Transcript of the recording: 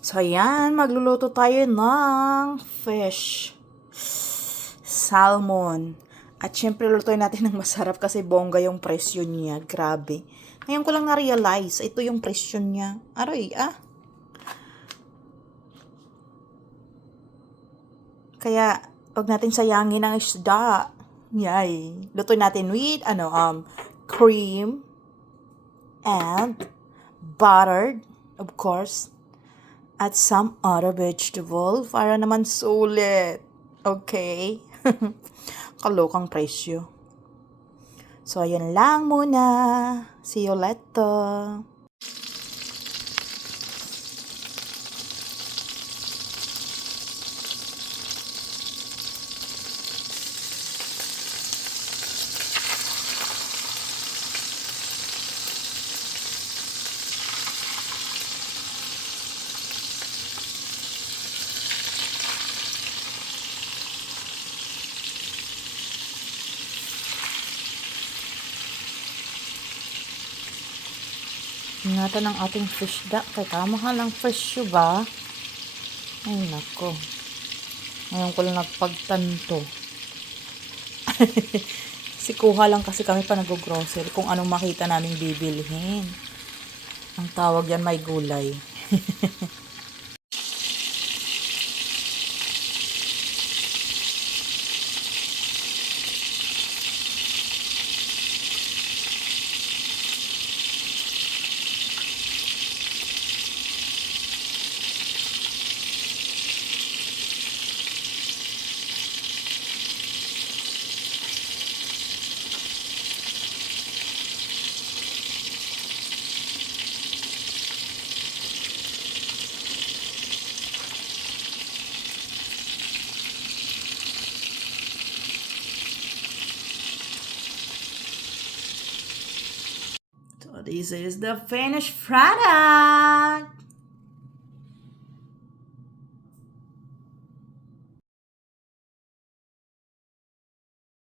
So, ayan, magluluto tayo ng fish. Salmon. At syempre, lutuin natin ng masarap kasi bongga yung presyo niya. Grabe. Ngayon ko lang na-realize, ito yung presyo niya. Aray, Kaya, wag natin sayangin ang isda. Yay. Lutuin natin with, cream and buttered, of course, at some other vegetable para naman sulit. Okay? Kalokang presyo. So, ayan lang muna. See you later. Ingatan ang ating fish da. Kaya mahal ang presyo ba? Ay, nako. Ngayon ko lang nagpagtanto. Si kuha lang kasi kami pa nag-grocery kung anong makita naming bibilhin. Ang tawag yan, may gulay. So this is the finished product.